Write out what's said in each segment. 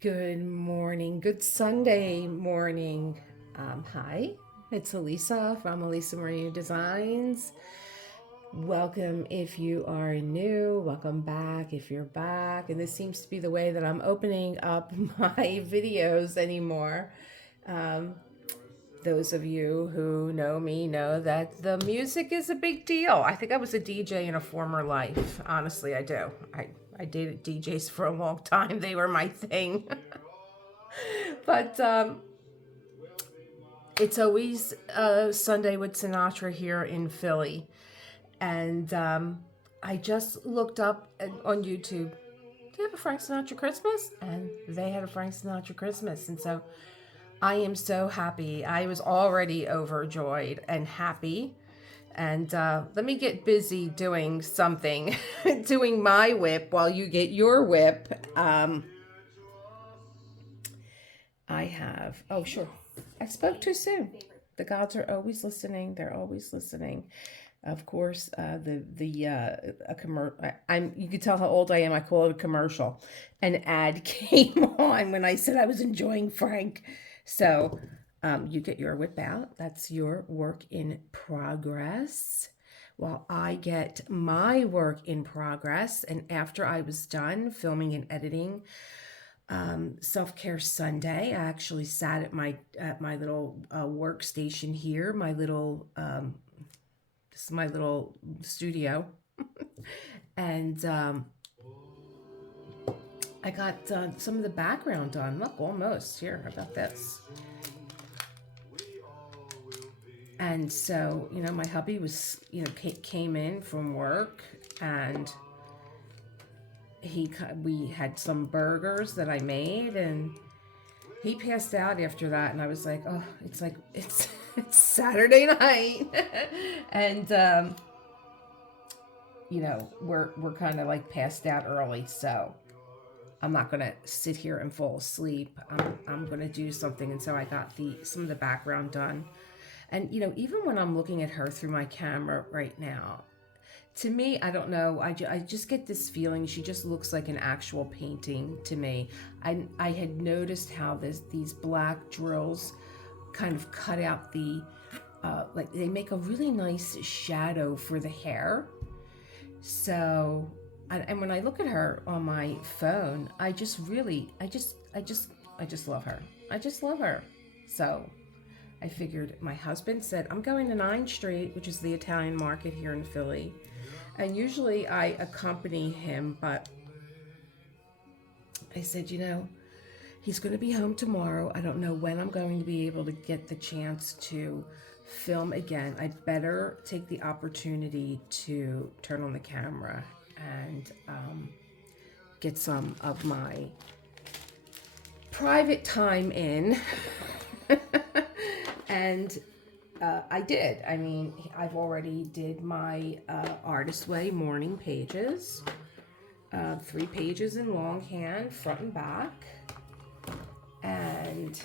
Good morning. Good Sunday morning. Hi, it's Elisa from Elisa Maria Designs. Welcome if you are new. Welcome back if you're back. And this seems to be the way that I'm opening up my videos anymore. Um, those of you who know me know that the music is a big deal. I think I was a DJ in a former life. Honestly, I do. I dated DJs for a long time. They were my thing. But it's always Sunday with Sinatra here in Philly. And I just looked up on YouTube, do you have a Frank Sinatra Christmas? And they had a Frank Sinatra Christmas. And so I am so happy. I was already overjoyed and happy. And let me get busy doing something, doing my whip while you get your whip. I have, oh, sure. I spoke too soon. The gods are always listening. They're always listening. Of course, a commercial. I'm. You can tell how old I am. I call it a commercial. An ad came on when I said I was enjoying Frank. So, you get your whip out. That's your work in progress. While I get my work in progress, and after I was done filming and editing self-care Sunday, I actually sat at my little workstation here, my little this is my little studio, and I got some of the background done. Look, almost here. How about this? And so, my hubby was, came in from work, and we had some burgers that I made, and he passed out after that, and I was like, oh, it's it's Saturday night, and we're kind of like passed out early, so I'm not gonna sit here and fall asleep. I'm gonna do something, and so I got some of the background done, and even when I'm looking at her through my camera right now, to me, I don't know. I just get this feeling she just looks like an actual painting to me. I had noticed how these black drills kind of cut out like they make a really nice shadow for the hair. So, and when I look at her on my phone, I just really, I just love her. I just love her. So I figured my husband said, I'm going to 9th Street, which is the Italian market here in Philly. And usually I accompany him, but I said, he's going to be home tomorrow. I don't know when I'm going to be able to get the chance to film again. I better take the opportunity to turn on the camera and get some of my private time in. And I did. I mean, I've already did my Artist Way morning pages. 3 pages in longhand, front and back. And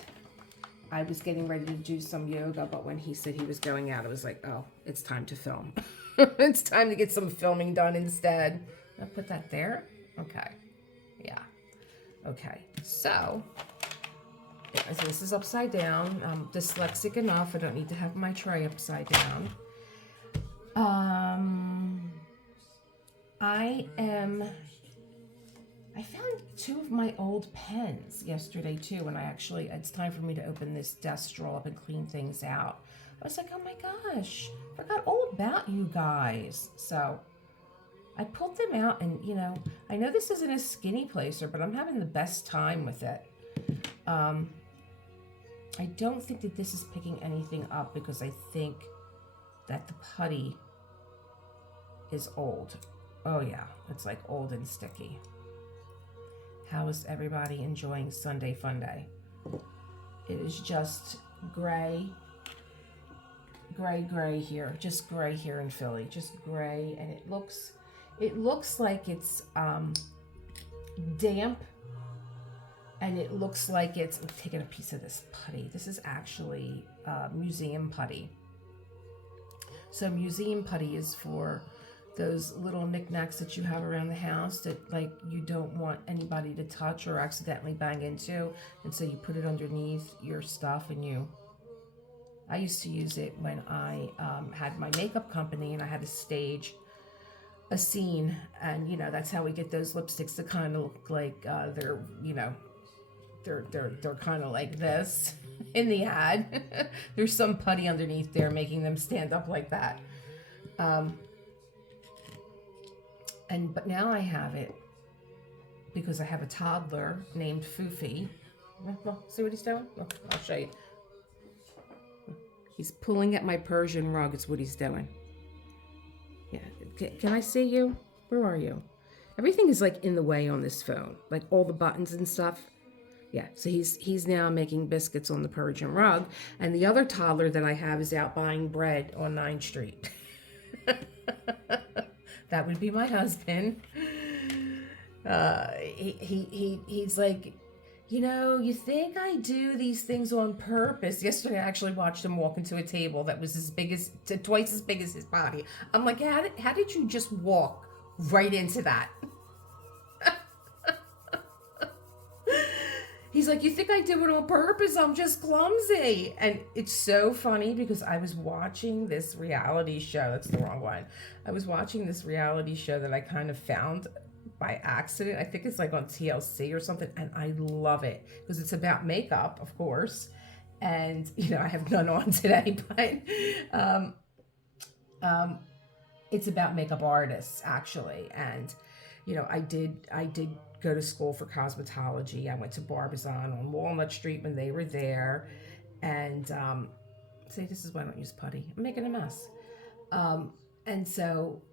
I was getting ready to do some yoga, but when he said he was going out, I was like, oh, it's time to film. It's time to get some filming done instead. I'll put that there. Okay. Yeah. Okay. So this is upside down. I'm dyslexic enough. I don't need to have my tray upside down. I found 2 of my old pens yesterday too, and it's time for me to open this desk drawer up and clean things out. I was like, oh my gosh, forgot all about you guys. So I pulled them out, and I know this isn't a skinny placer, but I'm having the best time with it. I don't think that this is picking anything up because I think that the putty is old. Oh yeah, it's like old and sticky. How is everybody enjoying Sunday Fun Day? It is just gray here. Just gray here in Philly. Just gray, and it looks like it's damp, and it looks like I'm taking a piece of this putty. This is actually museum putty. So museum putty is for those little knickknacks that you have around the house that like you don't want anybody to touch or accidentally bang into, and so you put it underneath your stuff. And I used to use it when I had my makeup company and I had to stage a scene, and that's how we get those lipsticks to kind of look like they're kind of like this in the ad. There's some putty underneath there making them stand up like that. But now I have it because I have a toddler named Foofy. Well, see what he's doing? Well, I'll show you. He's pulling at my Persian rug. It's what he's doing. Yeah. Can I see you? Where are you? Everything is like in the way on this phone, like all the buttons and stuff. Yeah. So he's now making biscuits on the Persian rug, and the other toddler that I have is out buying bread on 9th Street. That would be my husband. He's like, you think I do these things on purpose. Yesterday, I actually watched him walk into a table that was twice as big as his body. I'm like, how did you just walk right into that? He's like, you think I do it on purpose? I'm just clumsy. And it's so funny because I was watching this reality show. That's the wrong one. I was watching this reality show that I kind of found by accident. I think it's like on TLC or something. And I love it because it's about makeup, of course. And, I have none on today, but it's about makeup artists, actually. And, I did go to school for cosmetology. I went to Barbizon on Walnut Street when they were there. And say, this is why I don't use putty. I'm making a mess. And so,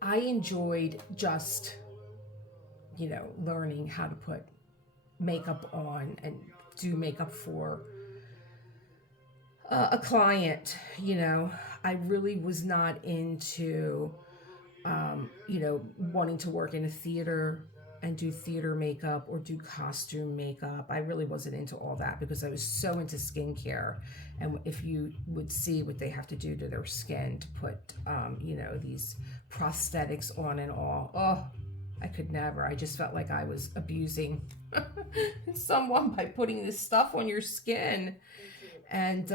I enjoyed just, learning how to put makeup on and do makeup for a client. I really was not into, wanting to work in a theater and do theater makeup or do costume makeup. I really wasn't into all that because I was so into skincare. And if you would see what they have to do to their skin to put, these prosthetics on and all. Oh, I could never. I just felt like I was abusing someone by putting this stuff on your skin. And,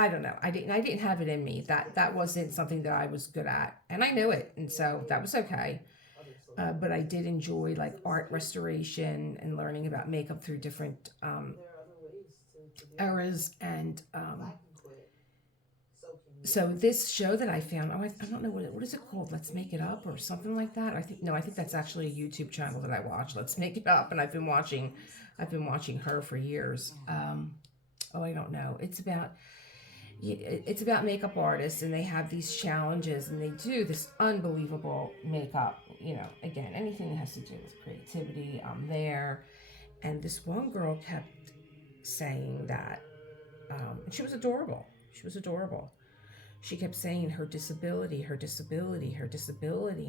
I don't know. I didn't have it in me. That wasn't something that I was good at. And I knew it. And so that was okay. But I did enjoy like art restoration and learning about makeup through different eras. And so this show that I found, I don't know what is it called? Let's Make It Up or something like that. I think that's actually a YouTube channel that I watch. Let's Make It Up, and I've been watching her for years. I don't know. It's about makeup artists, and they have these challenges, and they do this unbelievable makeup. Again, anything that has to do with creativity, I'm there. And this one girl kept saying that, and she was adorable. She kept saying her disability, and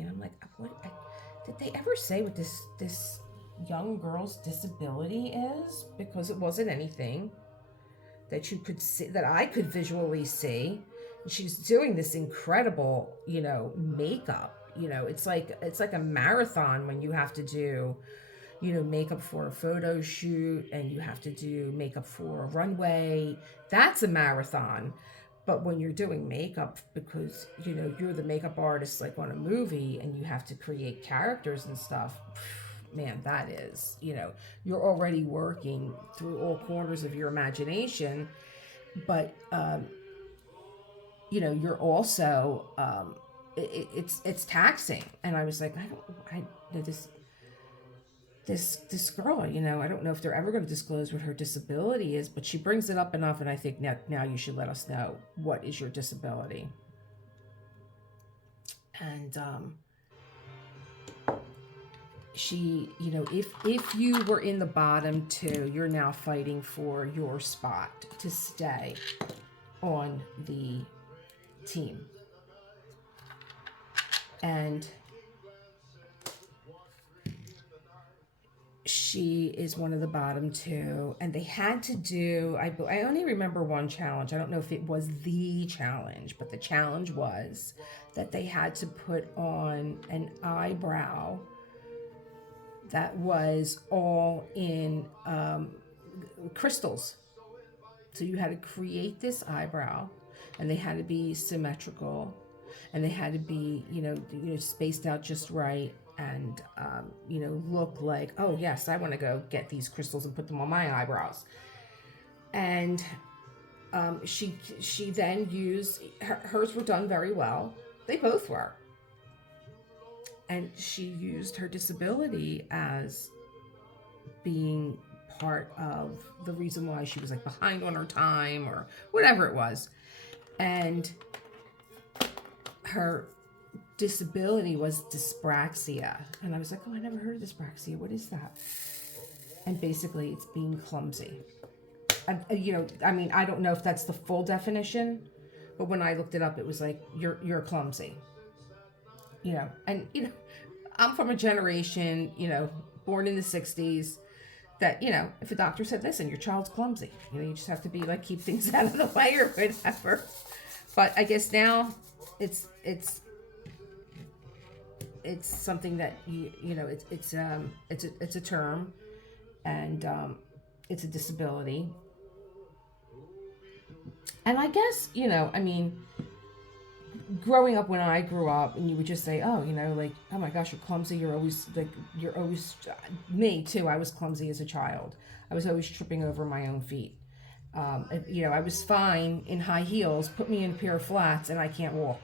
I'm like, did they ever say what this young girl's disability is? Because it wasn't anything that you could see, that I could visually see. And she's doing this incredible, makeup. It's like a marathon when you have to do, makeup for a photo shoot, and you have to do makeup for a runway. That's a marathon. But when you're doing makeup, because, you're the makeup artist like on a movie, and you have to create characters and stuff, man, that is, you're already working through all corners of your imagination, but, you're also, it's taxing. And I was like, this girl, I don't know if they're ever going to disclose what her disability is, but she brings it up enough. And I think now you should let us know, what is your disability? And, she, if you were in the bottom two, you're now fighting for your spot to stay on the team. And she is one of the bottom two, and they had to do, I only remember one challenge. I don't know if it was the challenge, but the challenge was that they had to put on an eyebrow that was all in crystals. So you had to create this eyebrow, and they had to be symmetrical, and they had to be, spaced out just right, and look like, oh yes, I want to go get these crystals and put them on my eyebrows. And she then used hers were done very well. They both were, and she used her disability as being part of the reason why she was like behind on her time or whatever it was. And her disability was dyspraxia. And I was like, oh, I never heard of dyspraxia. What is that? And basically it's being clumsy. I don't know if that's the full definition, but when I looked it up, it was like, you're clumsy. And I'm from a generation, born in the 60s, that, if a doctor said, listen, your child's clumsy, you just have to be like, keep things out of the way or whatever. But I guess now it's something that it's a term, and it's a disability. And I guess, growing up, when I grew up, and you would just say, oh, like, oh my gosh, you're clumsy. You're always me too. I was clumsy as a child. I was always tripping over my own feet. I was fine in high heels. Put me in a pair of flats and I can't walk.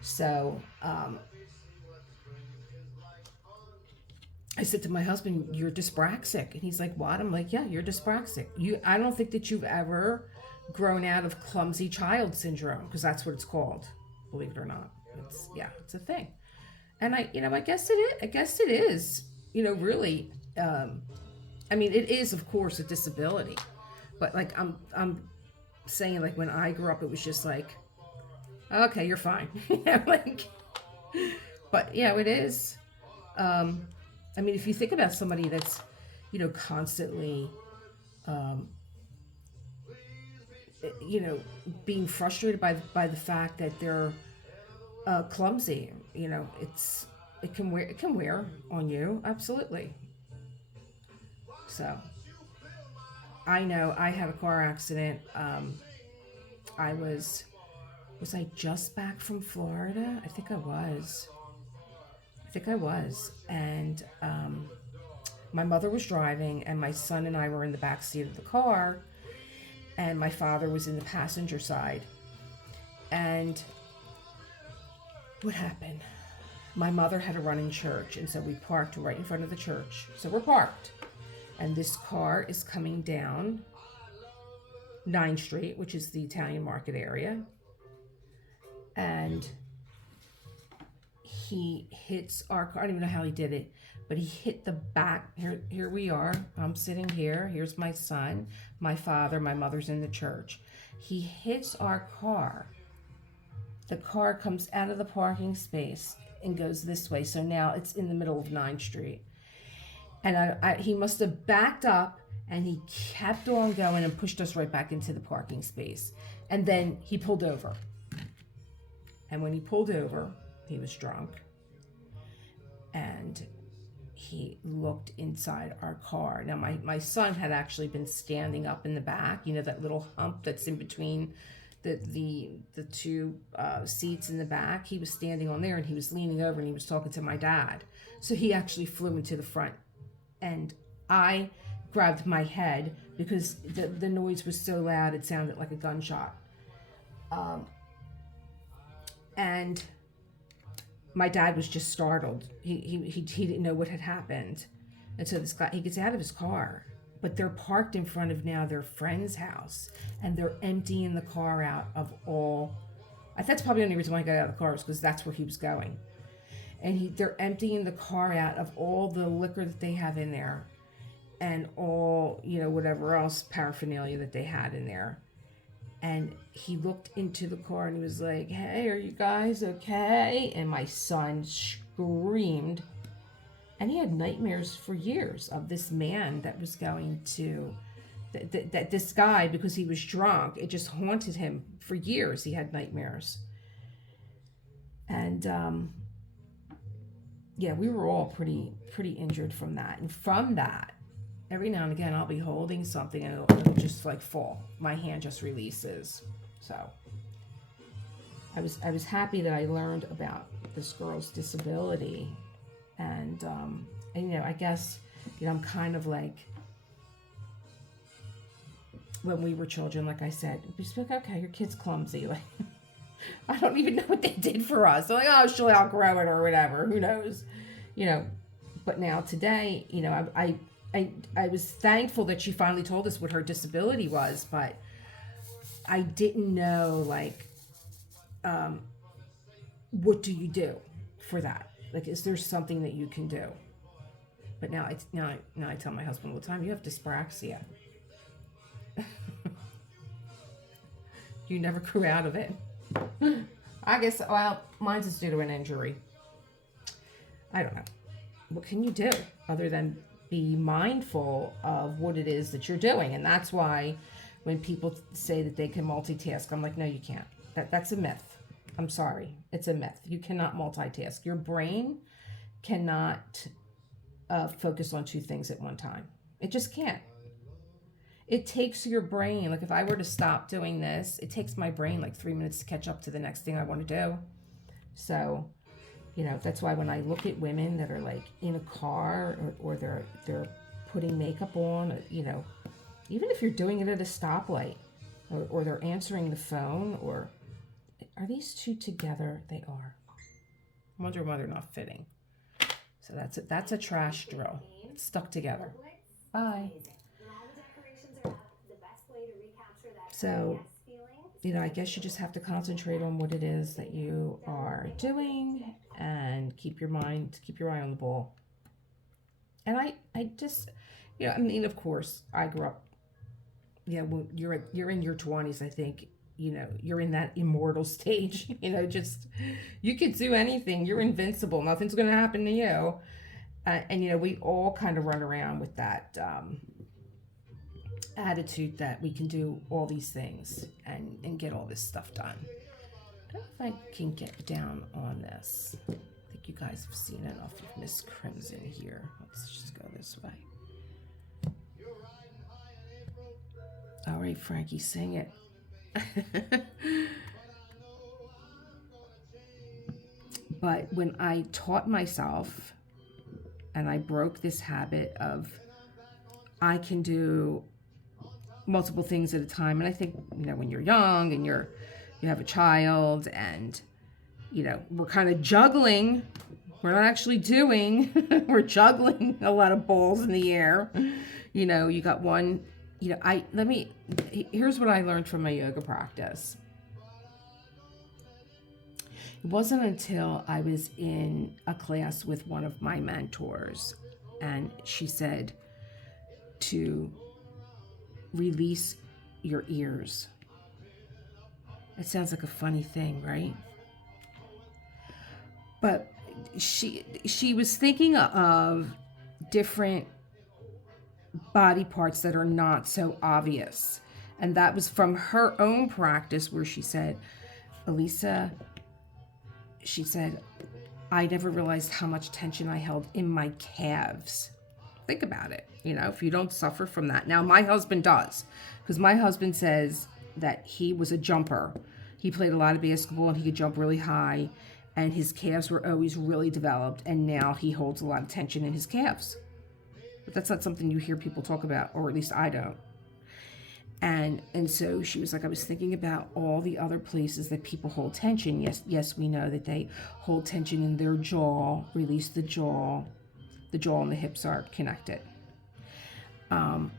So, I said to my husband, you're dyspraxic. And he's like, what? I'm like, yeah, you're dyspraxic. I don't think that you've ever grown out of clumsy child syndrome, because that's what it's called. Believe it or not. It's a thing. And I guess it is, really, it is, of course, a disability, but like, I'm saying, like, when I grew up, it was just like, okay, you're fine. But it is. If you think about somebody that's, constantly, being frustrated by the fact that they're clumsy, it can wear on you, absolutely. So I know I had a car accident. I was I just back from Florida? I think I was. And my mother was driving, and my son and I were in the back seat of the car, and my father was in the passenger side. And what happened? My mother had to run in church, and so we parked right in front of the church. So we're parked, and this car is coming down 9th Street, which is the Italian market area, and he hits our car. I don't even know how he did it, but he hit the back. Here we are. I'm sitting here. Here's my son, my father, my mother's in the church. He hits our car. The car comes out of the parking space and goes this way. So now it's in the middle of 9th Street. And he must have backed up, and he kept on going and pushed us right back into the parking space. And then he pulled over. And when he pulled over, he was drunk. And he looked inside our car. Now, my son had actually been standing up in the back, that little hump that's in between the two seats in the back. He was standing on there, and he was leaning over, and he was talking to my dad. So he actually flew into the front, and I grabbed my head because the noise was so loud, it sounded like a gunshot. And my dad was just startled. He didn't know what had happened. And so this guy, he gets out of his car, but they're parked in front of now their friend's house, and they're emptying the car out of all. That's probably the only reason why he got out of the car, was because that's where he was going. And they're emptying the car out of all the liquor that they have in there, and all, whatever else paraphernalia that they had in there. And he looked into the car, and he was like, hey, are you guys okay? And my son screamed And he had nightmares for years of this man that was going to, that this guy, because he was drunk, it just haunted him for years. He had nightmares. And yeah, we were all pretty injured from that. And from that, every now and again, I'll be holding something and it'll just like fall. My hand just releases. So I was happy that I learned about this girl's disability, and I guess I'm kind of like, when we were children, like I said, we just like, okay, your kid's clumsy. Like, I don't even know what they did for us. They're like, oh, she'll outgrow it or whatever. Who knows? But now today, I was thankful that she finally told us what her disability was, but I didn't know, like, what do you do for that? Like, is there something that you can do? But now I tell my husband all the time, you have dyspraxia. You never grew out of it. I guess, well, mine's is due to an injury. I don't know. What can you do other than be mindful of what it is that you're doing? And that's why when people say that they can multitask, I'm like, no, you can't. That's a myth. I'm sorry. It's a myth. You cannot multitask. Your brain cannot focus on two things at one time. It just can't. It takes your brain, like if I were to stop doing this, it takes my brain like 3 minutes to catch up to the next thing I want to do. So, that's why when I look at women that are like in a car or they're putting makeup on, even if you're doing it at a stoplight or they're answering the phone, or are these two together? They are. I wonder why they're not fitting. So that's a trash drill. It's stuck together. Bye. So, I guess you just have to concentrate on what it is that you are doing and keep your eye on the ball. And I just, of course, I grew up, when you're in your 20s, I think, you're in that immortal stage, just, you could do anything. You're invincible. Nothing's going to happen to you. And, we all kind of run around with that, attitude that we can do all these things and get all this stuff done. I don't know if I can get down on this. I think you guys have seen enough of Miss Crimson here. Let's just go this way. All right, Frankie, sing it. But when I taught myself and I broke this habit of I can do multiple things at a time. And I think, when you're young and you have a child and, we're kind of juggling, we're not actually doing, we're juggling a lot of balls in the air. You got one, here's what I learned from my yoga practice. It wasn't until I was in a class with one of my mentors and she said to release your ears. It sounds like a funny thing, right? But she was thinking of different body parts that are not so obvious. And that was from her own practice where she said, Elisa, she said, I never realized how much tension I held in my calves. Think about it, if you don't suffer from that. Now, my husband does, because my husband says that he was a jumper. He played a lot of basketball and he could jump really high, and his calves were always really developed, and now he holds a lot of tension in his calves. But that's not something you hear people talk about, or at least I don't. And so she was like, I was thinking about all the other places that people hold tension. Yes, we know that they hold tension in their jaw, release the jaw. The jaw and the hips are connected. And,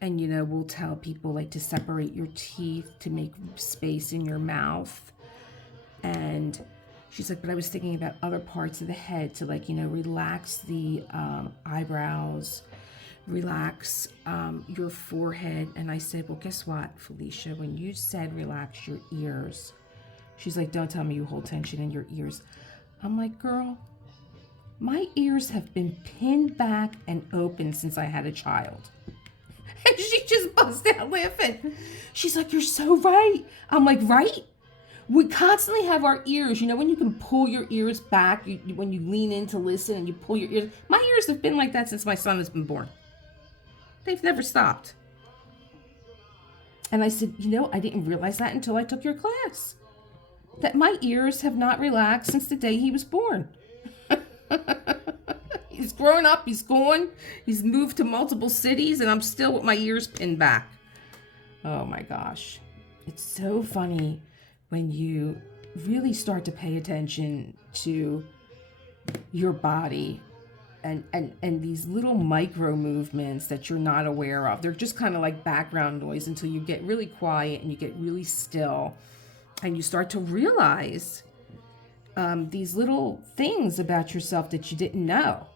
we'll tell people like to separate your teeth, to make space in your mouth. And she's like, but I was thinking about other parts of the head to relax the eyebrows, relax your forehead. And I said, well, guess what, Felicia? When you said relax your ears, she's like, don't tell me you hold tension in your ears. I'm like, girl, My ears have been pinned back and open since I had a child. And she just busted out laughing. She's like, you're so right. I'm like, right? We constantly have our ears. You know, when you can pull your ears back, when you lean in to listen and you pull your ears. My ears have been like that since my son has been born. They've never stopped. And I said, you know, I didn't realize that until I took your class. That my ears have not relaxed since the day he was born. He's grown up, he's gone, he's moved to multiple cities, and I'm still with my ears pinned back. Oh my gosh. It's so funny when you really start to pay attention to your body and these little micro movements that you're not aware of. They're just kind of like background noise until you get really quiet and you get really still and you start to realize these little things about yourself that you didn't know.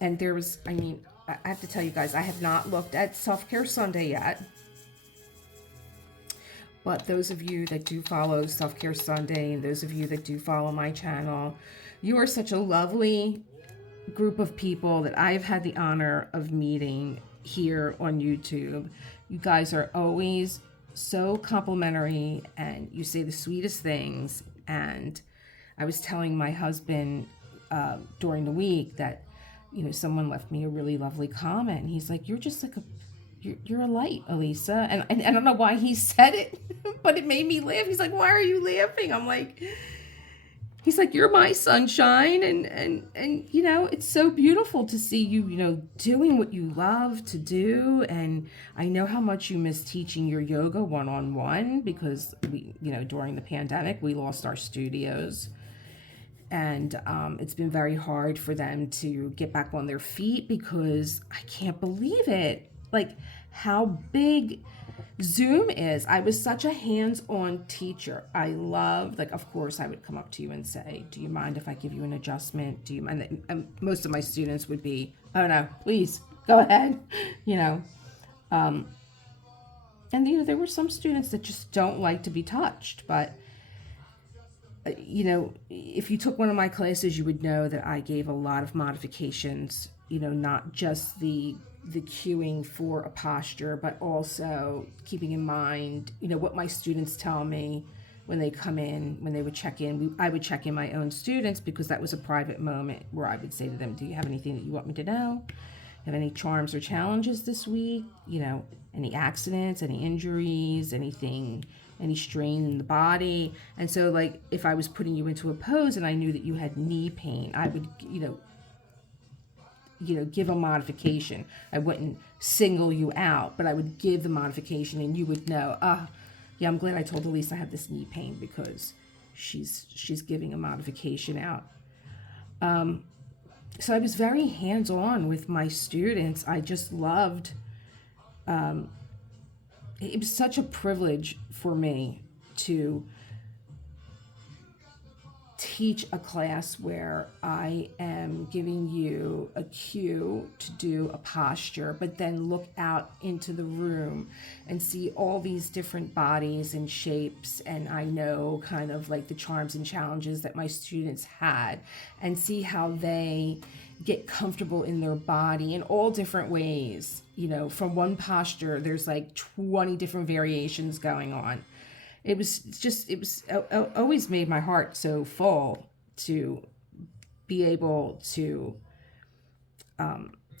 And there was, I mean, I have to tell you guys, I have not looked at Self-Care Sunday yet. But those of you that do follow Self-Care Sunday and those of you that do follow my channel, you are such a lovely group of people that I've had the honor of meeting here on YouTube. You guys are always so complimentary and you say the sweetest things. And I was telling my husband during the week that, you know, someone left me a really lovely comment. And he's like, you're just like you're a light, Elisa. And I don't know why he said it, but it made me laugh. He's like, why are you laughing? I'm like, he's like, you're my sunshine. And you know, it's so beautiful to see you, you know, doing what you love to do. And I know how much you miss teaching your yoga one-on-one because we, you know, during the pandemic, we lost our studios. And it's been very hard for them to get back on their feet because I can't believe it. Like how big Zoom is. I was such a hands-on teacher. I loved, like, of course, I would come up to you and say, do you mind if I give you an adjustment? Do you mind? And most of my students would be, oh no, please go ahead, you know. And, you know, there were some students that just don't like to be touched, but you know, if you took one of my classes, you would know that I gave a lot of modifications, you know, not just the cueing for a posture, but also keeping in mind, you know, what my students tell me when they come in, when they would check in. I would check in my own students because that was a private moment where I would say to them, do you have anything that you want me to know? Have any charms or challenges this week? You know, any accidents, any injuries, anything, any strain in the body. And so, like, if I was putting you into a pose and I knew that you had knee pain, I would, you know, give a modification. I wouldn't single you out, but I would give the modification and you would know, yeah, I'm glad I told Elise I have this knee pain because she's giving a modification out. So I was very hands-on with my students. I just loved, it was such a privilege for me to teach a class where I am giving you a cue to do a posture, but then look out into the room and see all these different bodies and shapes. And I know kind of like the charms and challenges that my students had and see how they get comfortable in their body in all different ways. You know, from one posture, there's like 20 different variations going on. It always made my heart so full to be able to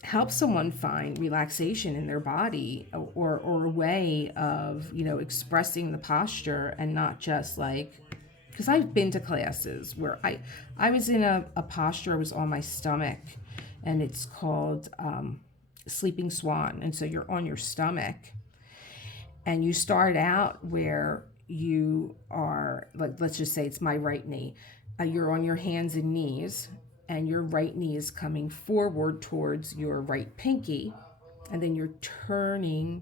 help someone find relaxation in their body or a way of, you know, expressing the posture and not just like, because I've been to classes where I was in a posture, I was on my stomach, and it's called Sleeping Swan. And so you're on your stomach and you start out where you are, like, let's just say it's my right knee. You're on your hands and knees, and your right knee is coming forward towards your right pinky, and then you're turning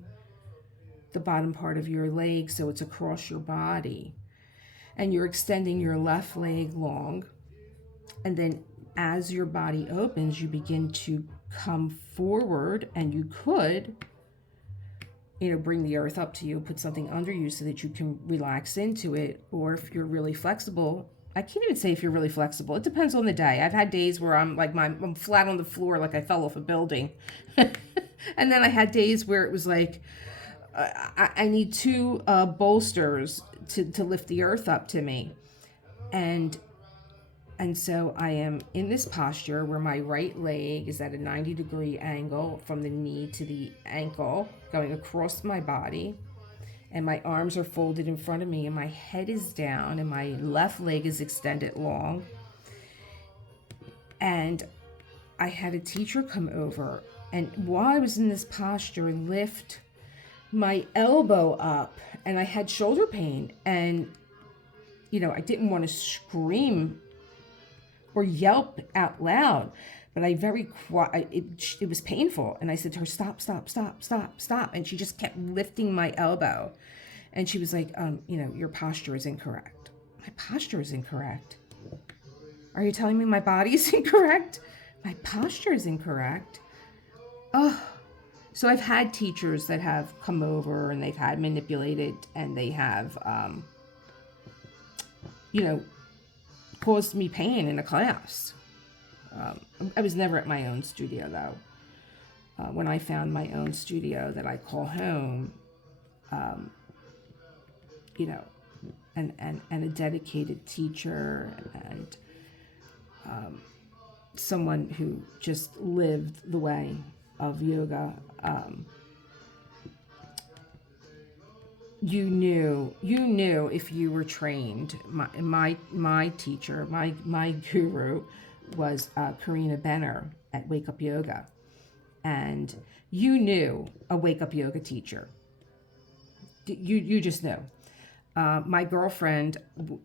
the bottom part of your leg so it's across your body, and you're extending your left leg long, and then as your body opens, you begin to come forward, and you could, you know, bring the earth up to you, put something under you so that you can relax into it. Or if you're really flexible, I can't even say if you're really flexible. It depends on the day. I've had days where I'm flat on the floor like I fell off a building. And then I had days where it was like I need two bolsters to lift the earth up to me. And so I am in this posture where my right leg is at a 90-degree angle from the knee to the ankle, going across my body. And my arms are folded in front of me, and my head is down, and my left leg is extended long. And I had a teacher come over, and while I was in this posture, lift my elbow up, and I had shoulder pain. And, I didn't want to scream or yelp out loud, but I very quiet. It was painful, and I said to her, "Stop, stop, stop, stop, stop!" And she just kept lifting my elbow, and she was like, "Your posture is incorrect." My posture is incorrect. Are you telling me my body is incorrect? My posture is incorrect. Oh, so I've had teachers that have come over and they've had manipulated, and they have, caused me pain in a class. I was never at my own studio, though. When I found my own studio that I call home, and a dedicated teacher, and someone who just lived the way of yoga, you knew if you were trained. My teacher, my guru was Karina Benner at Wake Up Yoga, and you knew a Wake Up Yoga teacher. You just knew. My girlfriend,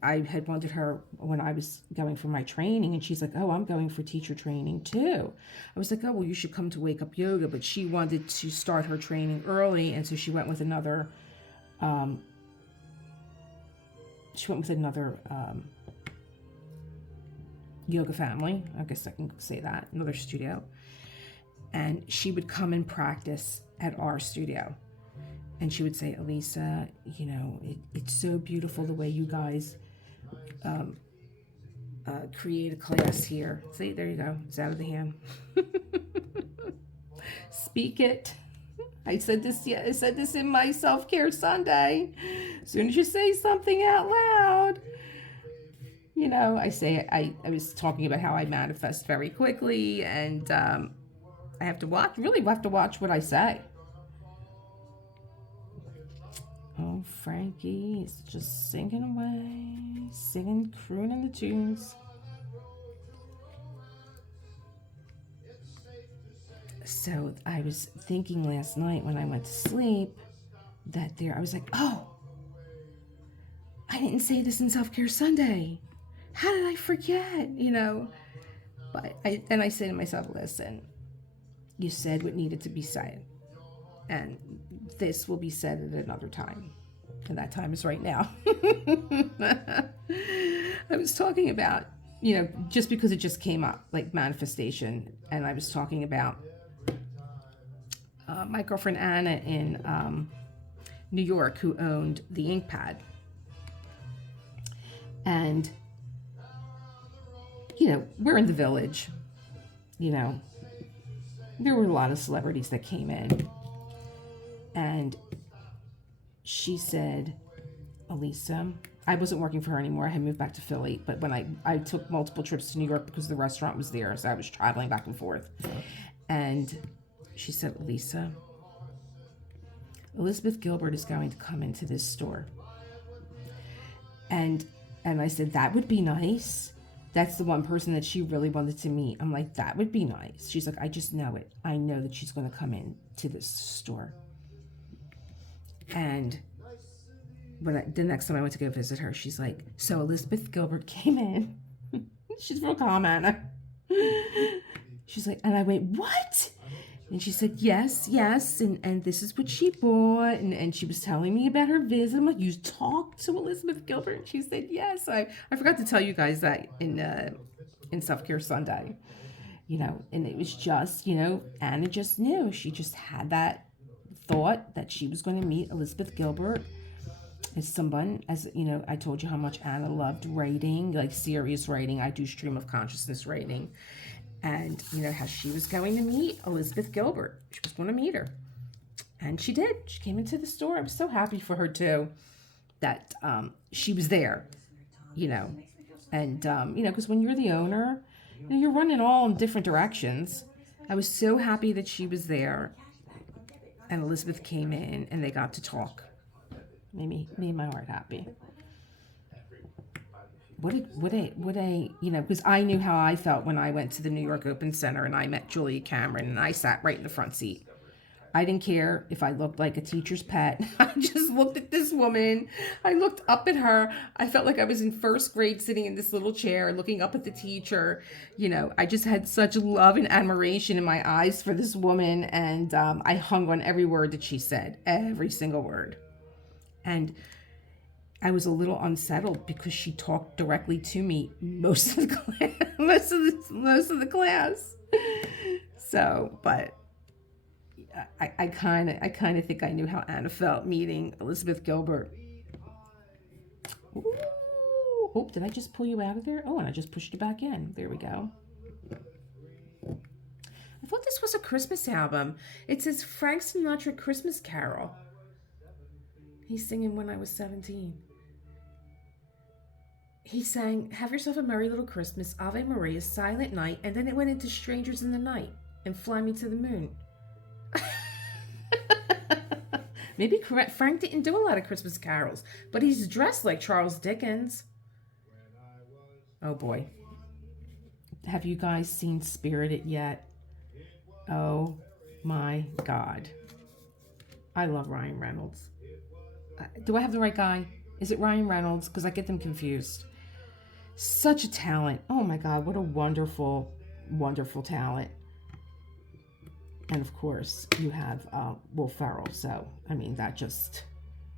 I had wanted her when I was going for my training, and she's like, "Oh, I'm going for teacher training too." I was like, "Oh, well, you should come to Wake Up Yoga," but she wanted to start her training early, and so she went with another. Yoga family. I guess I can say that, another studio, and she would come and practice at our studio. And she would say, "Elisa, it's so beautiful the way you guys create a class here." See, there you go. It's out of the hand. Speak it. I said this in my self-care Sunday. As soon as you say something out loud, I say it. I was talking about how I manifest very quickly, and I have to watch what I say. Oh, Frankie is just singing away, crooning the tunes. So I was thinking last night when I went to sleep that I was like, "Oh, I didn't say this in Self-Care Sunday. How did I forget?" But I say to myself, "Listen, you said what needed to be said, and this will be said at another time, and that time is right now." I was talking about, just because it just came up, like manifestation, and I was talking about my girlfriend Anna in New York, who owned the Ink Pad. And, we're in the Village. There were a lot of celebrities that came in. And she said, "Elisa," I wasn't working for her anymore. I had moved back to Philly. But when I took multiple trips to New York because the restaurant was there. So I was traveling back and forth. And she said, "Elisa, Elizabeth Gilbert is going to come into this store." And I said, "That would be nice." That's the one person that she really wanted to meet. I'm like, "That would be nice." She's like, "I just know it. I know that she's going to come in to this store." And the next time I went to go visit her, she's like, "So Elizabeth Gilbert came in." She's real calm, Anna. She's like, and I went, "What?" And she said, yes, and this is what she bought, and she was telling me about her visit. I'm like, "You talked to Elizabeth Gilbert?" And she said, yes. I forgot to tell you guys that in Self-Care Sunday, and it was just, Anna just knew. She just had that thought that she was going to meet Elizabeth Gilbert, As someone, as you know, I told you how much Anna loved writing, like serious writing. I do stream of consciousness writing. And you know how she was going to meet Elizabeth Gilbert. She was going to meet her. And she did. She came into the store. I was so happy for her too that she was there, you know. And, you know, because when you're the owner, you know, you're running all in different directions. I was so happy that she was there. And Elizabeth came in and they got to talk. Made my heart happy. What a, you know, because I knew how I felt when I went to the New York Open Center and I met Julia Cameron and I sat right in the front seat. I didn't care if I looked like a teacher's pet. I just looked at this woman. I looked up at her. I felt like I was in first grade sitting in this little chair looking up at the teacher. You know, I just had such love and admiration in my eyes for this woman. And I hung on every word that she said, every single word. And I was a little unsettled because she talked directly to me most of the class. most of the class. So, but I kind of think I knew how Anna felt meeting Elizabeth Gilbert. Ooh, oh, did I just pull you out of there? Oh, and I just pushed you back in. There we go. I thought this was a Christmas album. It says Frank Sinatra Christmas Carol. He's singing When I Was 17. He sang Have Yourself a Merry Little Christmas, Ave Maria, Silent Night, and then it went into Strangers in the Night and Fly Me to the Moon. Maybe Frank didn't do a lot of Christmas carols, but he's dressed like Charles Dickens. Oh boy. Have you guys seen Spirited yet? Oh my God. I love Ryan Reynolds. Do I have the right guy? Is it Ryan Reynolds? Because I get them confused. Such a talent. Oh my God, what a wonderful, wonderful talent. And of course, you have Will Ferrell. So, I mean, that just,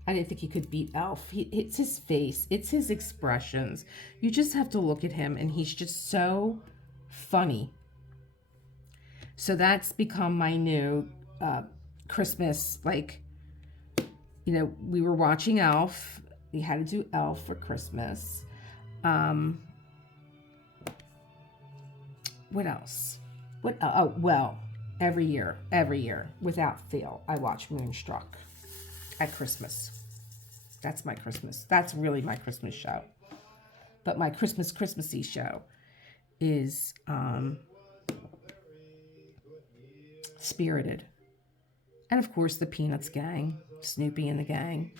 I didn't think he could beat Elf. It's his face. It's his expressions. You just have to look at him and he's just so funny. So that's become my new Christmas, like, you know, we were watching Elf. We had to do Elf for Christmas. What else? Well, every year, without fail, I watch Moonstruck at Christmas. That's my Christmas. That's really my Christmas show. But my Christmassy show is Spirited. And of course, the Peanuts gang, Snoopy and the gang.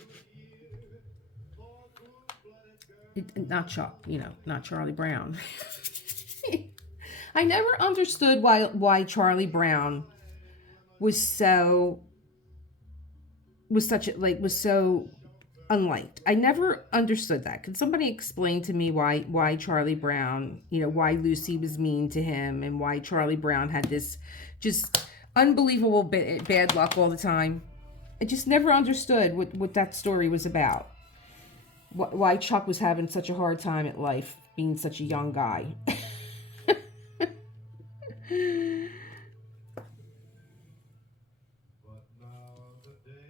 Not Chuck, you know, not Charlie Brown. I never understood why Charlie Brown was so unliked. I never understood that. Can somebody explain to me why Charlie Brown, you know, why Lucy was mean to him and why Charlie Brown had this just unbelievable bad luck all the time? I just never understood what that story was about. Why Chuck was having such a hard time at life, being such a young guy.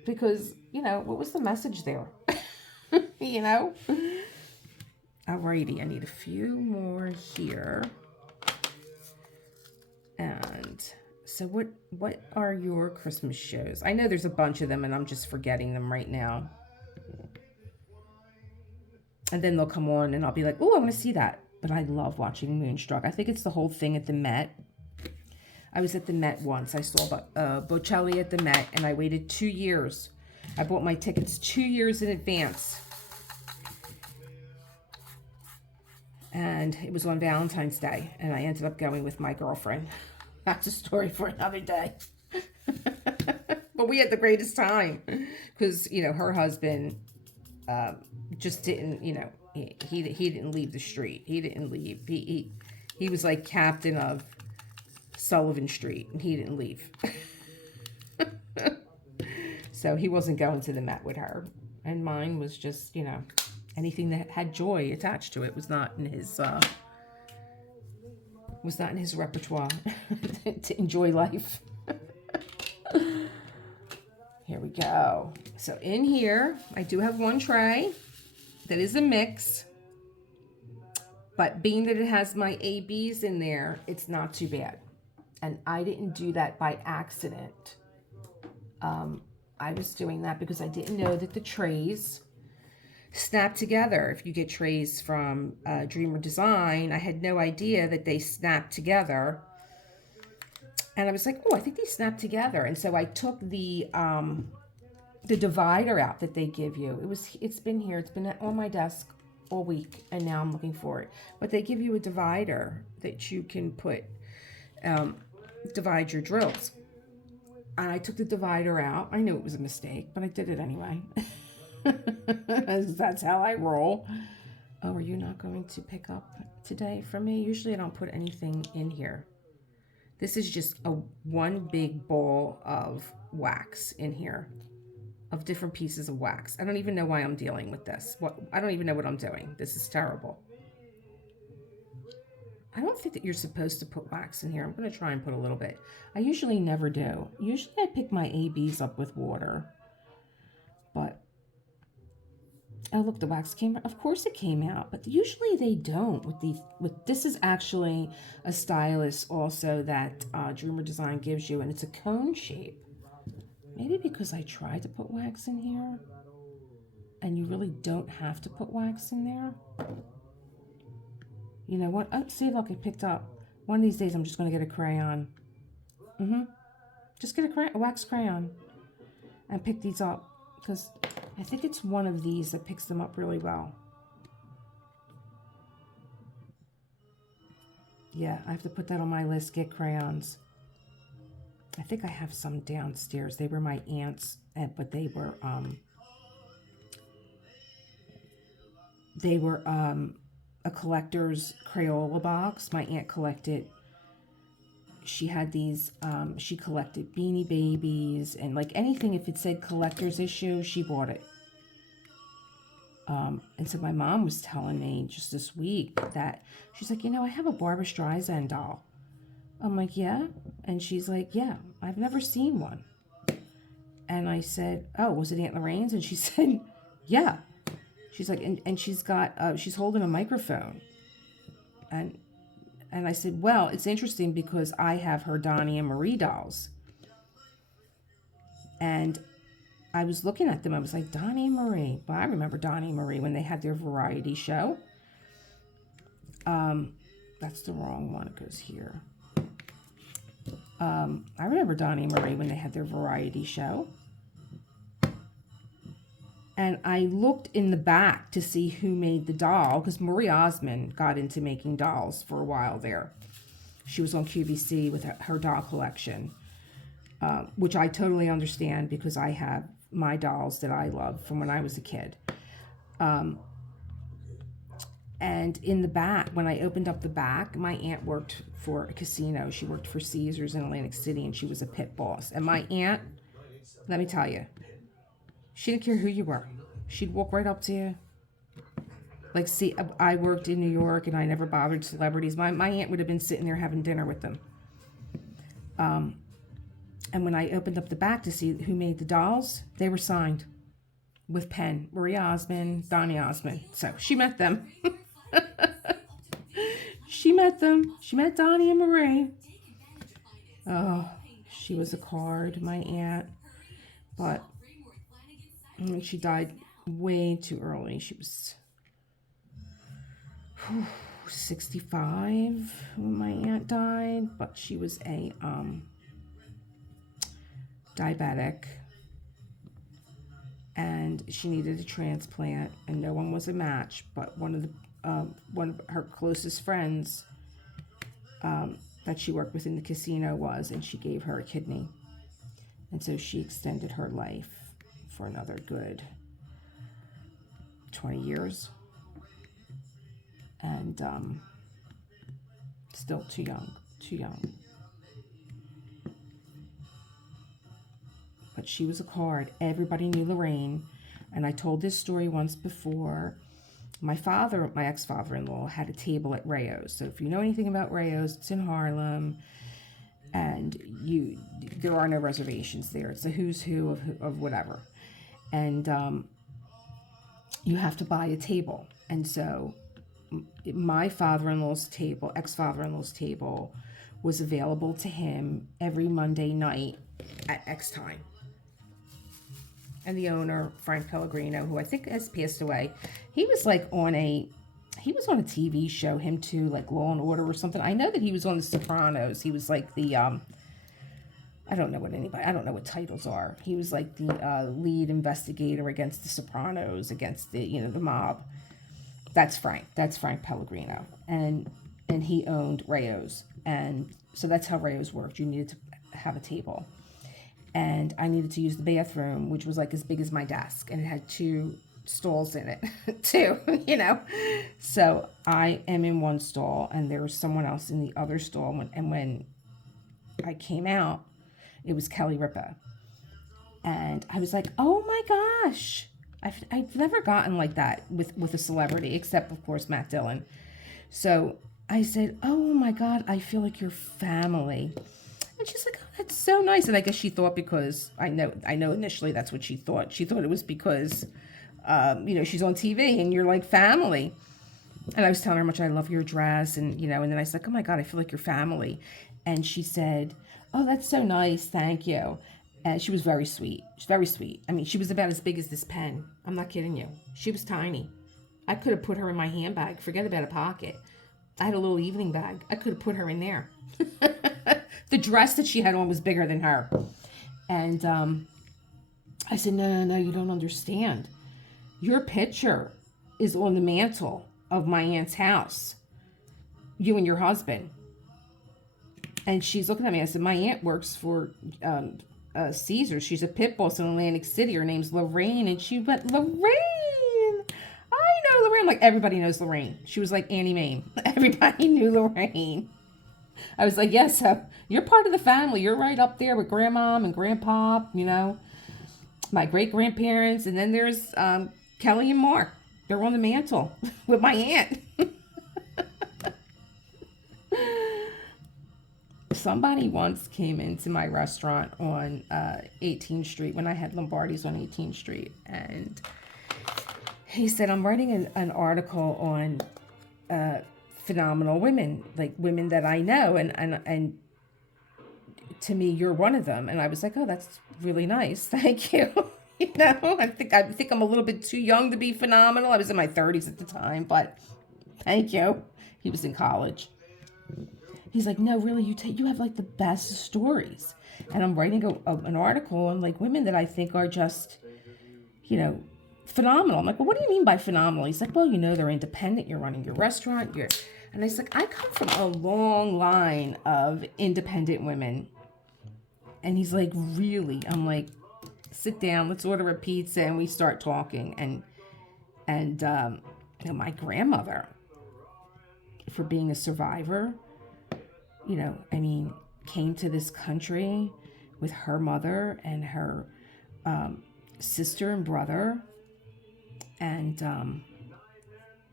Because, you know, what was the message there? You know? Alrighty, I need a few more here. And so what are your Christmas shows? I know there's a bunch of them and I'm just forgetting them right now. And then they'll come on and I'll be like, oh, I want to see that. But I love watching Moonstruck. I think it's the whole thing at the Met. I was at the Met once. I saw Bocelli at the Met, and I waited 2 years. I bought my tickets 2 years in advance. And it was on Valentine's Day, and I ended up going with my girlfriend. That's a story for another day. But we had the greatest time because, you know, her husband just didn't, you know, he didn't leave the street. He didn't leave. He was like captain of Sullivan Street, and he didn't leave. So he wasn't going to the Met with her. And mine was just, you know, anything that had joy attached to it was not in his repertoire to enjoy life. Here we go. So in here, I do have one tray that is a mix. But being that it has my ABs in there, it's not too bad. And I didn't do that by accident. I was doing that because I didn't know that the trays snap together. If you get trays from Dreamer Design, I had no idea that they snap together. And I was like, oh, I think they snap together. And so I took the divider out that they give you. It's been here. It's been on my desk all week, and now I'm looking for it. But they give you a divider that you can put, divide your drills. And I took the divider out. I knew it was a mistake, but I did it anyway. That's how I roll. Oh, are you not going to pick up today for me? Usually I don't put anything in here. This is just one big ball of wax in here, of different pieces of wax. I don't even know why I'm dealing with this. I don't even know what I'm doing. This is terrible. I don't think that you're supposed to put wax in here. I'm going to try and put a little bit. I usually never do. Usually I pick my ABs up with water. But, oh look, the wax came out. Of course it came out, but usually they don't. This is actually a stylus also that Dreamer Design gives you, and it's a cone shape. Maybe because I tried to put wax in here, and you really don't have to put wax in there. You know what? Oh, see, look, I picked up. One of these days, I'm just going to get a crayon. Just get a wax crayon and pick these up, because I think it's one of these that picks them up really well. Yeah, I have to put that on my list, get crayons. I think I have some downstairs. They were my aunt's, but they were a collector's Crayola box. My aunt collected, she had these, she collected Beanie Babies and like anything, if it said collector's issue, she bought it. And so my mom was telling me just this week that she's like, you know, I have a Barbra Streisand doll. I'm like, yeah? And she's like, yeah, I've never seen one. And I said, oh, was it Aunt Lorraine's? And she said, yeah. She's like, and she's got, she's holding a microphone. And I said, well, it's interesting because I have her Donnie and Marie dolls. And I was looking at them. I was like, Donnie and Marie. Well, I remember Donnie and Marie when they had their variety show. That's the wrong one. It goes here. I remember Donnie and Marie when they had their variety show. And I looked in the back to see who made the doll, because Marie Osmond got into making dolls for a while there. She was on QVC with her doll collection, which I totally understand because I have my dolls that I love from when I was a kid. And in the back, when I opened up the back, my aunt worked for a casino. She worked for Caesars in Atlantic City, and she was a pit boss. And my aunt, let me tell you, she didn't care who you were. She'd walk right up to you. Like, see, I worked in New York, and I never bothered celebrities. My aunt would have been sitting there having dinner with them. And when I opened up the back to see who made the dolls, they were signed with pen. Marie Osmond, Donnie Osmond. So she met them. She met them. She met Donnie and Marie. Oh, she was a card, my aunt. But she died way too early. She was 65 when my aunt died, but she was a diabetic, and she needed a transplant, and no one was a match. But one of her closest friends that she worked with in the casino was, and she gave her a kidney, and so she extended her life for another good 20 years, and still too young. But she was a card. Everybody knew Lorraine. And I told this story once before. My ex-father-in-law, had a table at Rayo's. So if you know anything about Rayo's, it's in Harlem. And and there are no reservations there. It's a who's who of whatever. And you have to buy a table. And so my father-in-law's table, ex-father-in-law's table, was available to him every Monday night at X time. And the owner, Frank Pellegrino, who I think has passed away, he was on a TV show, him too, like Law and Order or something. I know that he was on The Sopranos. He was like the I don't know what titles are. He was like the lead investigator against the Sopranos, against the mob. That's Frank Pellegrino, and he owned Rayo's, and so that's how Rayo's worked. You needed to have a table, and I needed to use the bathroom, which was like as big as my desk, and it had 2 stalls in it too, So I am in one stall, and there was someone else in the other stall. And when I came out, it was Kelly Ripa, and I was like, "Oh my gosh!" I've never gotten like that with a celebrity, except of course Matt Dillon. So I said, "Oh my God, I feel like you're family." And she's like, "Oh, that's so nice." And I guess she thought, because I know initially that's what she thought. She thought it was because, she's on TV and you're like family. And I was telling her how much I love your dress, and and then I was like, "Oh my God, I feel like you're family." And she said, "Oh, that's so nice, thank you." And she was very sweet. She's very sweet. I mean, she was about as big as this pen. I'm not kidding you. She was tiny. I could have put her in my handbag. Forget about a pocket. I had a little evening bag. I could have put her in there. The dress that she had on was bigger than her. And I said, no, you don't understand. Your picture is on the mantle of my aunt's house. You and your husband. And she's looking at me. I said, my aunt works for Caesar. She's a pit boss in Atlantic City. Her name's Lorraine. And she went, "Lorraine! I know Lorraine." Like, everybody knows Lorraine. She was like Annie Mae. Everybody knew Lorraine. I was like, "Yes, you're part of the family. You're right up there with Grandma and Grandpa, my great-grandparents." And then there's Kelly and Mark. They're on the mantle with my aunt. Somebody once came into my restaurant on 18th Street when I had Lombardi's on 18th Street, and he said, "I'm writing an article on phenomenal women, like women that I know, and to me, you're one of them." And I was like, "Oh, that's really nice, thank you." I think I'm a little bit too young to be phenomenal. I was in my 30s at the time, but thank you. He was in college. He's like, "No, really, you have like the best stories." And I'm writing an article on like women that I think are just, phenomenal. I'm like, "Well, what do you mean by phenomenal?" He's like, "Well, they're independent. You're running your restaurant. And I was like, "I come from a long line of independent women." And he's like, "Really?" I'm like, "Sit down. Let's order a pizza." And we start talking. And my grandmother, for being a survivor, came to this country with her mother and her sister and brother, and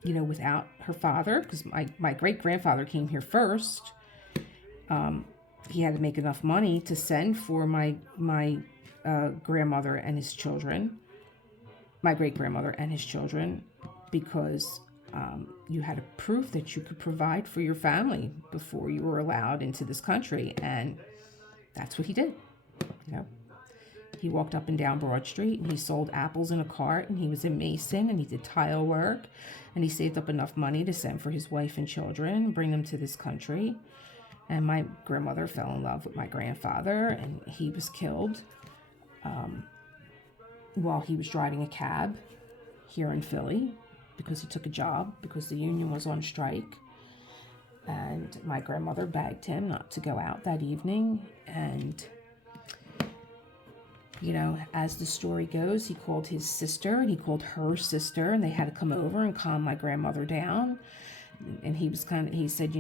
without her father, because my great-grandfather came here first. He had to make enough money to send for my grandmother and his children, my great-grandmother and his children, because you had to prove that you could provide for your family before you were allowed into this country. And that's what he did. He walked up and down Broad Street, and he sold apples in a cart, and he was a mason, and he did tile work, and he saved up enough money to send for his wife and children and bring them to this country. And my grandmother fell in love with my grandfather, and he was killed while he was driving a cab here in Philly, because he took a job because the union was on strike. And my grandmother begged him not to go out that evening. And, as the story goes, he called his sister and he called her sister, and they had to come over and calm my grandmother down. And he said,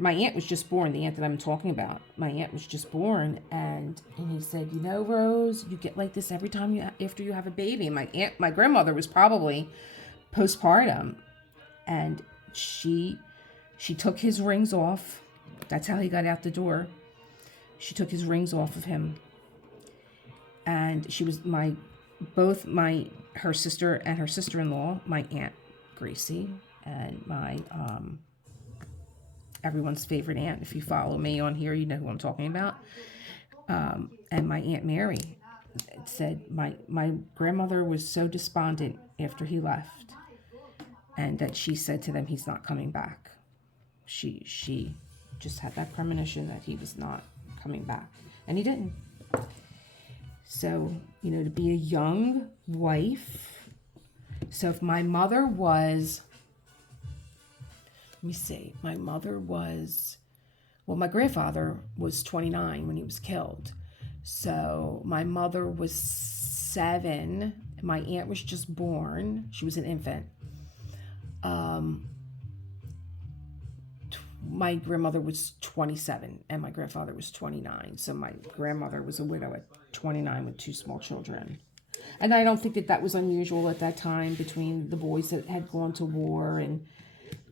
my aunt was just born, the aunt that I'm talking about. My aunt was just born. And he said, "Rose, you get like this every time after you have a baby." And my grandmother was probably postpartum, and she took his rings off. That's how he got out the door. She took his rings off of him, and she was her sister and her sister-in-law, my Aunt Gracie, and my everyone's favorite aunt. If you follow me on here, you know who I'm talking about. And my Aunt Mary said my grandmother was so despondent after he left, and that she said to them, he's not coming back. She just had that premonition that he was not coming back, and he didn't. So, to be a young wife. So if my mother was, let me see, my grandfather was 29 when he was killed. So my mother was 7. My aunt was just born. She was an infant. My grandmother was 27 and my grandfather was 29. So my grandmother was a widow at 29 with 2 small children. And I don't think that was unusual at that time between the boys that had gone to war, and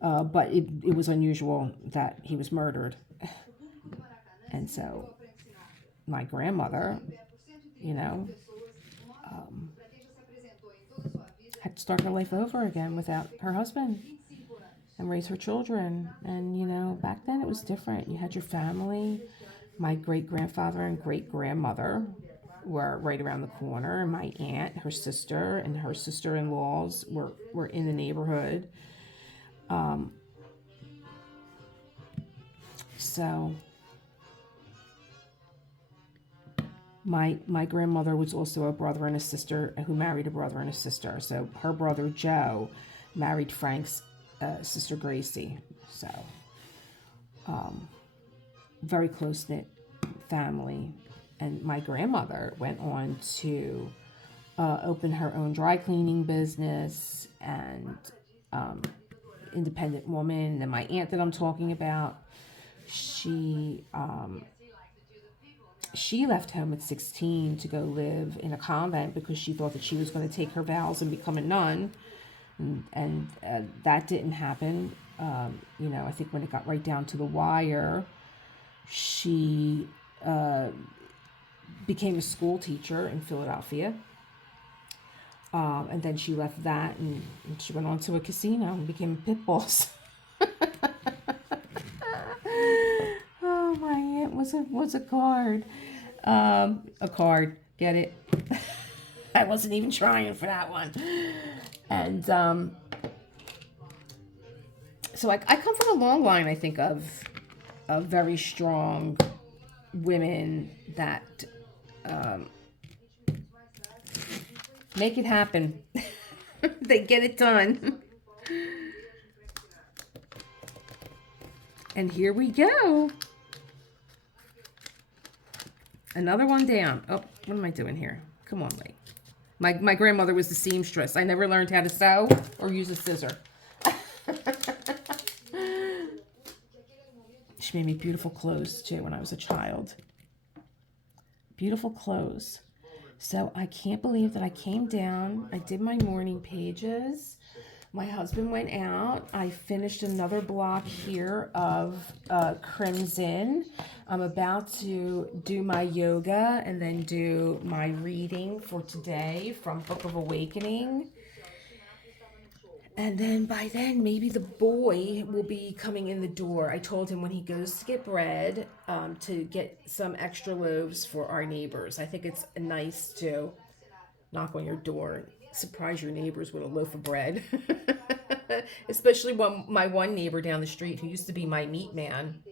but it was unusual that he was murdered. And so my grandmother, had to start her life over again without her husband and raise her children. And, back then it was different. You had your family. My great-grandfather and great-grandmother were right around the corner. And my aunt, her sister, and her sister-in-laws were in the neighborhood. So my grandmother was also a brother and a sister who married a brother and a sister. So her brother Joe married Frank's sister Gracie. So very close-knit family. And my grandmother went on to open her own dry cleaning business, and independent woman. And my aunt that I'm talking about, she left home at 16 to go live in a convent because she thought that she was going to take her vows and become a nun. And that didn't happen. I think when it got right down to the wire, she became a school teacher in Philadelphia. And then she left that and she went on to a casino and became a pit boss. Oh, my aunt was a card. A card. Get it? I wasn't even trying for that one. And so I come from a long line, I think, of very strong women that make it happen. They get it done. And here we go. Another one down. Oh, what am I doing here? Come on, Lee. My grandmother was the seamstress. I never learned how to sew or use a scissor. She made me beautiful clothes, too, when I was a child. Beautiful clothes. So I can't believe that I came down. I did my morning pages. My husband went out. I finished another block here of Crimson. I'm about to do my yoga and then do my reading for today from Book of Awakening. And then by then, maybe the boy will be coming in the door. I told him when he goes to get bread to get some extra loaves for our neighbors. I think it's nice to knock on your door and surprise your neighbors with a loaf of bread. Especially my one neighbor down the street who used to be my meat man.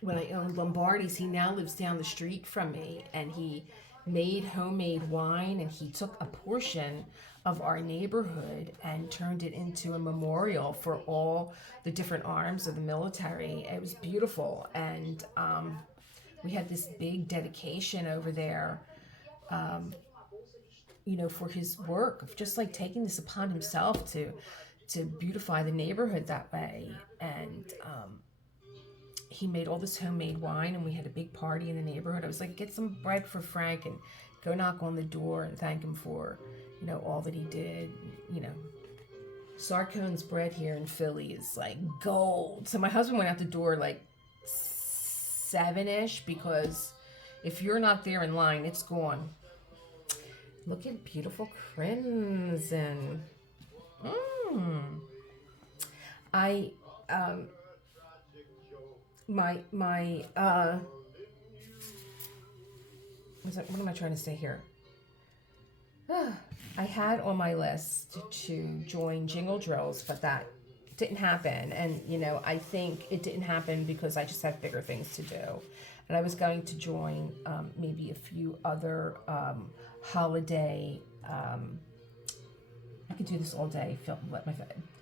When I owned Lombardi's, he now lives down the street from me, and he made homemade wine, and he took a portion of our neighborhood and turned it into a memorial for all the different arms of the military. It was beautiful, and we had this big dedication over there, for his work of just like taking this upon himself to beautify the neighborhood that way. And he made all this homemade wine, and we had a big party in the neighborhood. I was like, get some bread for Frank and go knock on the door and thank him for, all that he did. Sarcone's bread here in Philly is like gold. So my husband went out the door like 7-ish, because if you're not there in line, it's gone. Look at beautiful crimson. I my what am I trying to say here? I had on my list to join Jingle Drills, but that didn't happen. And, you know, I think it didn't happen because I just have bigger things to do. And I was going to join maybe a few other holiday, I could do this all day.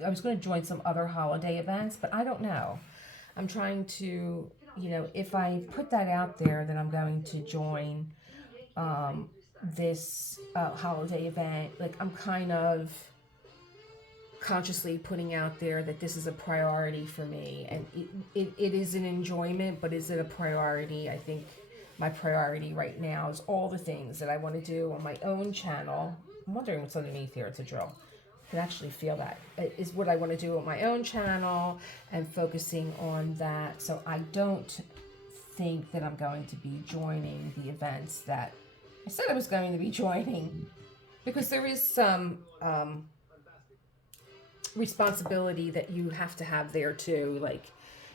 I was going to join some other holiday events, but I don't know. I'm trying to, you know, if I put that out there, then I'm going to join this holiday event. Like, I'm kind of consciously putting out there that this is a priority for me, and it is an enjoyment, but is it a priority? I think my priority right now is all the things that I want to do on my own channel. I'm wondering what's underneath here. It's a drill. I can actually feel that. It is what I want to do on my own channel, and focusing on that. So I don't think that I'm going to be joining the events that I said I was going to be joining, because there is some responsibility that you have to have there too. Like,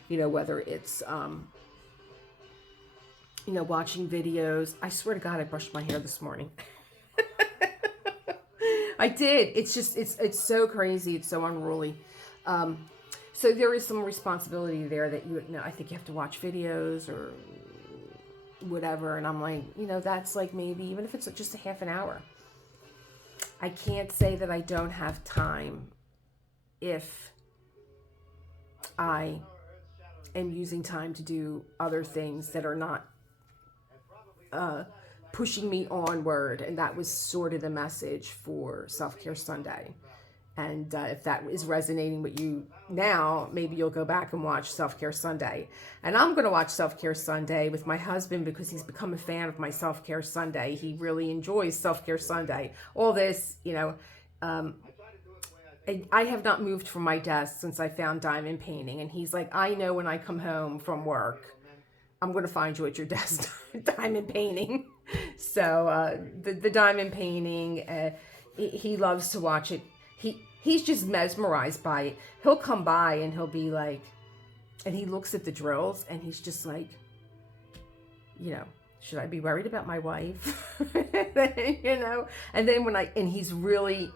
you know, whether it's, you know, watching videos. I swear to God, I brushed my hair this morning. I did. It's just, it's so crazy. It's so unruly. So there is some responsibility there that you know, I think you have to watch videos or whatever. And I'm like, you know, that's like, maybe even if it's just a half an hour. I can't say that I don't have time if I am using time to do other things that are not pushing me onward. And that was sort of the message for Self-Care Sunday. And if that is resonating with you now, maybe you'll go back and watch Self-Care Sunday. And I'm going to watch Self-Care Sunday with my husband, because he's become a fan of my Self-Care Sunday. He really enjoys Self-Care Sunday. All this, you know, I have not moved from my desk since I found diamond painting. And he's like, I know when I come home from work, I'm going to find you at your desk diamond painting. So the diamond painting, he loves to watch it. He's just mesmerized by it. He'll come by and he'll be like, and he looks at the drills and he's just like, you know, should I be worried about my wife? You know? And then he's really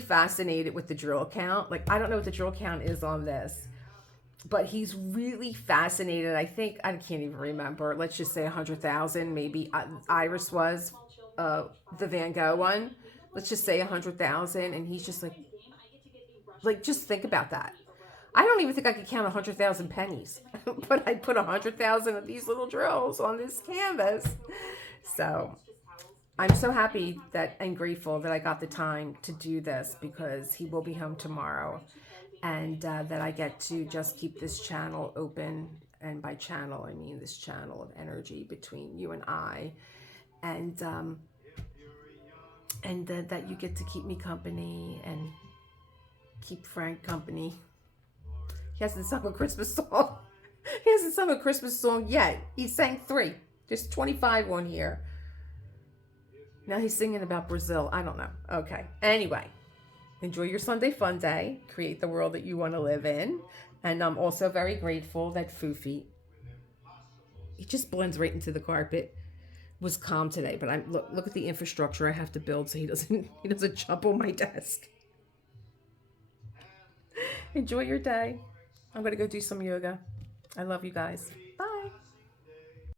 fascinated with the drill count. Like, I don't know what the drill count is on this, but he's really fascinated. I think, I can't even remember. Let's just say 100,000, maybe. Iris was the Van Gogh one. Let's just say 100,000. And he's just like, just think about that. I don't even think I could count 100,000 pennies, but I put 100,000 of these little drills on this canvas. So I'm so happy and grateful that I got the time to do this, because he will be home tomorrow, and that I get to just keep this channel open. And by channel, I mean this channel of energy between you and I, and that you get to keep me company and keep Frank company. He hasn't sung a Christmas song. He hasn't sung a Christmas song yet. He sang 3. There's 25 on here. Now he's singing about Brazil. I don't know. Okay. Anyway, enjoy your Sunday fun day. Create the world that you want to live in. And I'm also very grateful that Foofy, he just blends right into the carpet, was calm today. But look at the infrastructure I have to build so he doesn't jump on my desk. Enjoy your day. I'm going to go do some yoga. I love you guys.